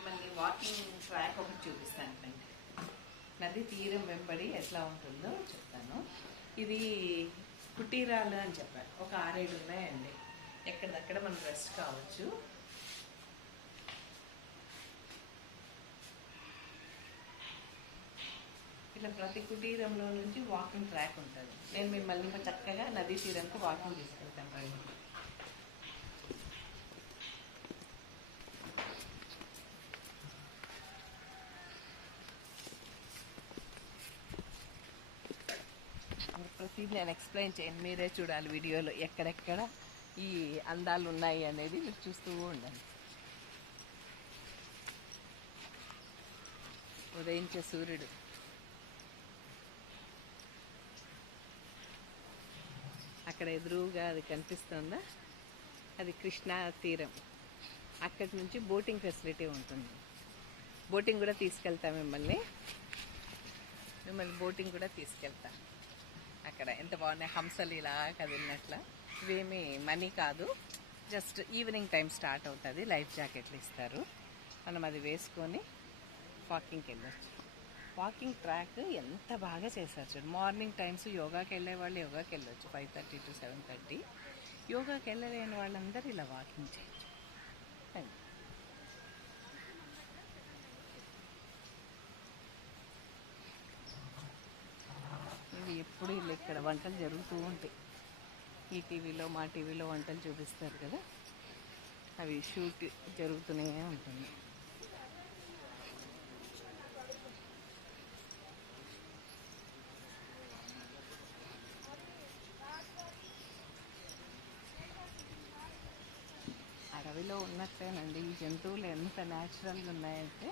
మిమ్మల్ని walking track ఒకటి చూపిస్తాను. నది తీరం వెంబడి ఎట్లా ఉంటుందో చెప్తాను. ఇది కుటీరాలు అని చెప్పారు. ఒక 6-7 ఉన్నాయండి. ఎక్కడిదక్కడ మనం రెస్ట్ కావచ్చు. ఇట్లా ప్రతి కుటీరంలో నుంచి వాకింగ్ ట్రాక్ ఉంటుంది. నేను మిమ్మల్ని చక్కగా నదీ తీరంకు వాకింగ్ తీసుకెళ్తాను. రండి. ప్రతిదీ నేను ఎక్స్ప్లెయిన్ చేయను, మీరే చూడాలి వీడియోలో ఎక్కడెక్కడ ఈ అందాలు ఉన్నాయి అనేది మీరు చూస్తూ ఉండండి. ఉదయించే సూర్యుడు, అక్కడ ఎదురుగా అది కనిపిస్తుందా, అది కృష్ణా తీరం. అక్కడి నుంచి బోటింగ్ ఫెసిలిటీ ఉంటుంది. బోటింగ్ కూడా తీసుకెళ్తా మిమ్మల్ని బోటింగ్ కూడా తీసుకెళ్తా. అక్కడ ఎంత బాగున్నాయి హంసలు ఇలా కదిలినట్ల. ఇవేమీ మనీ కాదు, జస్ట్ ఈవినింగ్ టైం స్టార్ట్ అవుతుంది. లైఫ్ జాకెట్లు ఇస్తారు, మనం అది వేసుకొని వాకింగ్కి వెళ్ళొచ్చు. వాకింగ్ ట్రాక్ ఎంత బాగా చేశారు చూడండి. మార్నింగ్ టైమ్స్ యోగాకి వెళ్ళే వాళ్ళు యోగాకి వెళ్ళొచ్చు 5:30 to 7:30. యోగాకి వెళ్ళలేని వాళ్ళందరూ ఇలా వాకింగ్ చేయొచ్చు. ఇది ఎప్పుడు ఇలా ఇక్కడ వంటలు జరుగుతూ ఉంటాయి. ఈ టీవీలో మా టీవీలో వంటలు చూపిస్తారు కదా, అవి షూట్ జరుగుతూనే ఉంటుంది. అడవిలో ఉన్నట్టేనండి ఈ జంతువులు ఎంత న్యాచురల్గా ఉన్నాయంటే